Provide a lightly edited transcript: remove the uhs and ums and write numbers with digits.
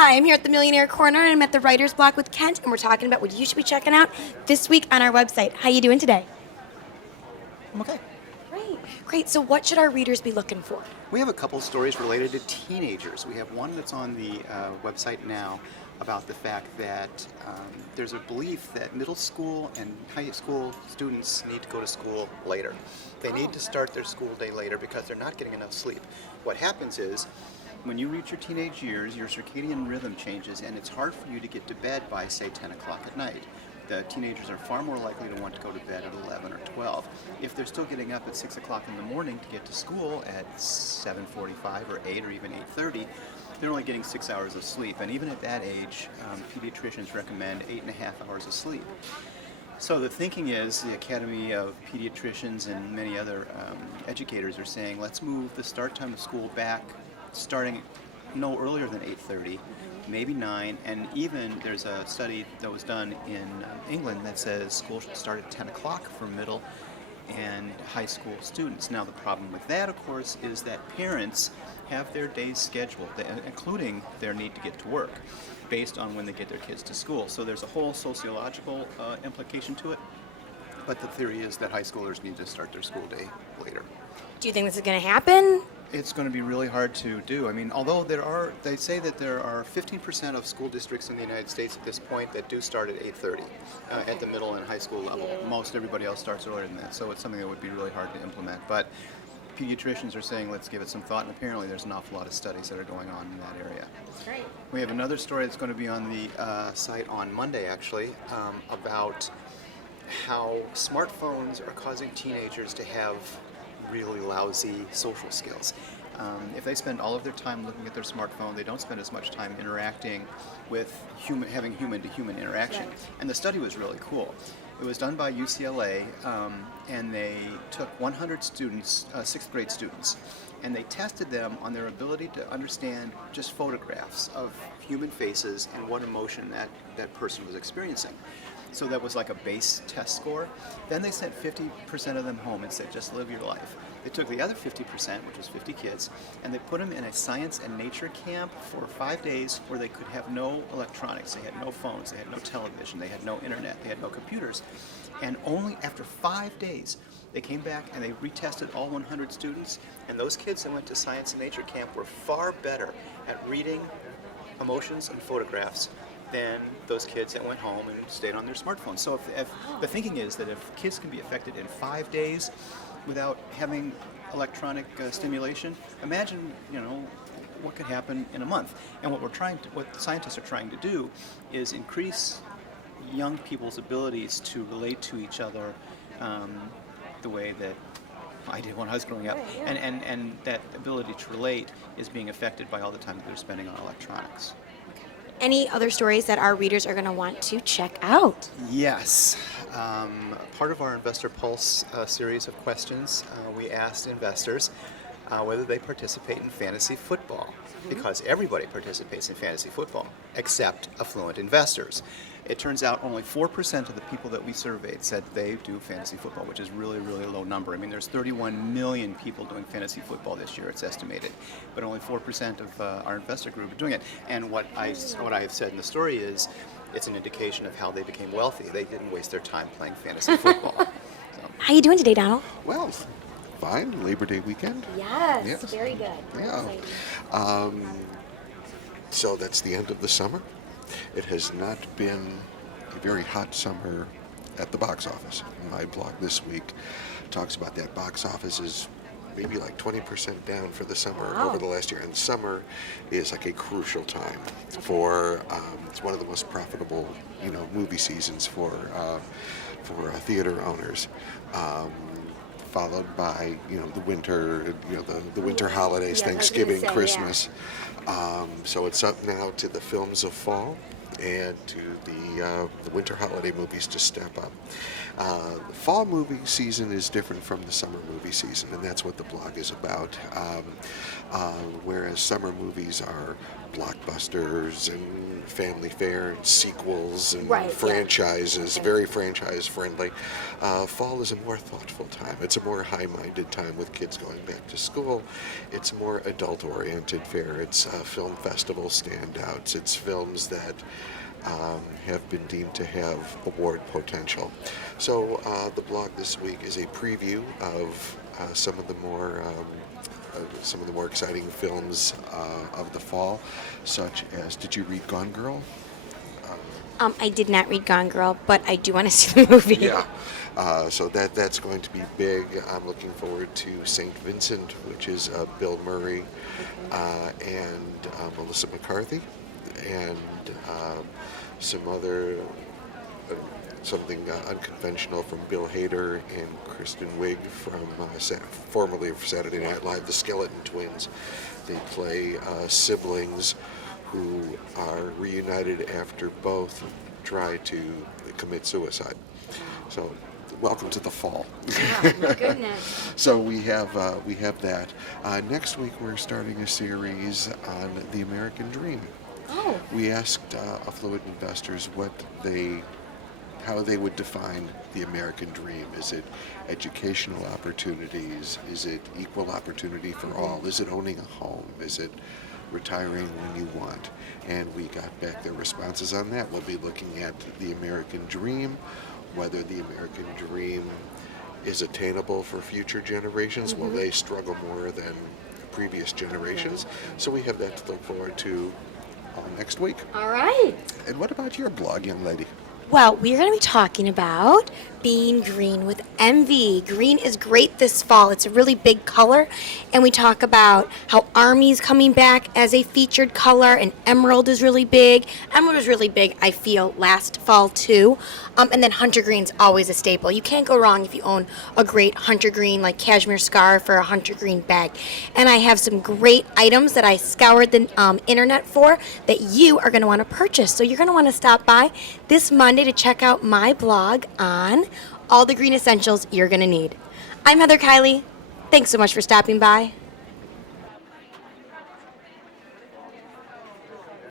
Hi, I'm here at the Millionaire Corner, and I'm at the Writer's Block with Kent, and we're talking about what you should be checking out this week on our website. How you doing today? I'm okay. Great. Great. So what should our readers be looking for? We have a couple stories related to teenagers. We have one that's on the website now about the fact that there's a belief that middle school and high school students need to go to school later. They need to start their school day later because they're not getting enough sleep. What happens is, when you reach your teenage years, your circadian rhythm changes, and it's hard for you to get to bed by, say, 10 o'clock at night. The teenagers are far more likely to want to go to bed at 11 or 12. If they're still getting up at 6 o'clock in the morning to get to school at 7:45 or 8 or even 8:30, they're only getting 6 hours of sleep. And even at that age, pediatricians recommend 8.5 hours of sleep. So the thinking is, the Academy of Pediatricians and many other educators are saying, let's move the start time of school back, starting no earlier than 8:30, maybe 9, and even there's a study that was done in England that says school should start at 10 o'clock for middle and high school students. Now the problem with that, of course, is that parents have their days scheduled, including their need to get to work, based on when they get their kids to school. So there's a whole sociological implication to it, but the theory is that high schoolers need to start their school day later. Do you think this is going to happen? It's going to be really hard to do. I mean, although they say that there are 15% of school districts in the United States at this point that do start at 8:30 at the middle and high school level. Most everybody else starts earlier than that, so it's something that would be really hard to implement. But pediatricians are saying let's give it some thought, and apparently there's an awful lot of studies that are going on in that area. Great. We have another story that's going to be on the site on Monday, actually, about how smartphones are causing teenagers to have really lousy social skills. If they spend all of their time looking at their smartphone, they don't spend as much time interacting with having human-to-human interaction. Right. And the study was really cool. It was done by UCLA, and they took 100 students, sixth grade students, and they tested them on their ability to understand just photographs of human faces and what emotion that person was experiencing. So that was like a base test score. Then they sent 50% of them home and said, just live your life. They took the other 50%, which was 50 kids, and they put them in a science and nature camp for 5 days where they could have no electronics. They had no phones, they had no television, they had no internet, they had no computers. And only after 5 days, they came back and they retested all 100 students, and those kids that went to science and nature camp were far better at reading emotions and photographs than those kids that went home and stayed on their smartphones. So if the thinking is that if kids can be affected in 5 days without having electronic stimulation, imagine what could happen in a month. And what scientists are trying to do is increase young people's abilities to relate to each other the way that I did when I was growing up. Right, yeah. And that ability to relate is being affected by all the time that they're spending on electronics. Any other stories that our readers are going to want to check out? Yes. Part of our Investor Pulse series of questions, we asked investors whether they participate in fantasy football, because everybody participates in fantasy football, except affluent investors. It turns out only 4% of the people that we surveyed said they do fantasy football, which is really, really low number. I mean, there's 31 million people doing fantasy football this year, it's estimated, but only 4% of our investor group are doing it. And what I have said in the story is, it's an indication of how they became wealthy. They didn't waste their time playing fantasy football. So. How you doing today, Donald? Well, fine. Labor Day weekend. Yes. Very good. Very Yeah. exciting. So that's the end of the summer. It has not been a very hot summer at the box office. My blog this week talks about that box office is maybe like 20% down for the summer Wow. over the last year. And summer is like a crucial time for, it's one of the most profitable, movie seasons for theater owners. Followed by, the winter, the winter holidays, Yeah, I was gonna Thanksgiving, say, yeah. Christmas. So it's up now to the films of fall and to the winter holiday movies to step up. The fall movie season is different from the summer movie season, and that's what the blog is about. Whereas summer movies are blockbusters and family fare and sequels and Right, yeah. franchises, very franchise friendly. Fall is a more thoughtful time. It's a more high-minded time with kids going back to school. It's more adult-oriented fare. It's film festival standouts. It's films that have been deemed to have award potential. So the blog this week is a preview of some of the more exciting films of the fall, such as, did you read Gone Girl? I did not read Gone Girl, but I do want to see the movie. Yeah. So that's going to be big. I'm looking forward to St. Vincent, which is Bill Murray and Melissa McCarthy, and some other something unconventional from Bill Hader and Kristen Wiig from formerly of Saturday Night Live, the Skeleton Twins. They play siblings who are reunited after both try to commit suicide. So, welcome to the fall. Oh, my goodness. So we have that. Next week we're starting a series on the American Dream. Oh. We asked affluent investors how they would define the American dream. Is it educational opportunities? Is it equal opportunity for all? Is it owning a home? Is it retiring when you want? And we got back their responses on that. We'll be looking at the American dream, whether the American dream is attainable for future generations. Will they struggle more than previous generations? So we have that to look forward to next week. All right. And what about your blog, young lady? Well, we're going to be talking about being green with envy. Green is great this fall. It's a really big color. And we talk about how Army's coming back as a featured color, and Emerald is really big. Emerald was really big, I feel, last fall too. And then Hunter Green's always a staple. You can't go wrong if you own a great Hunter Green, like cashmere scarf or a Hunter Green bag. And I have some great items that I scoured the internet for that you are going to want to purchase. So you're going to want to stop by this Monday to check out my blog on all the green essentials you're going to need. I'm Heather Kiley. Thanks so much for stopping by.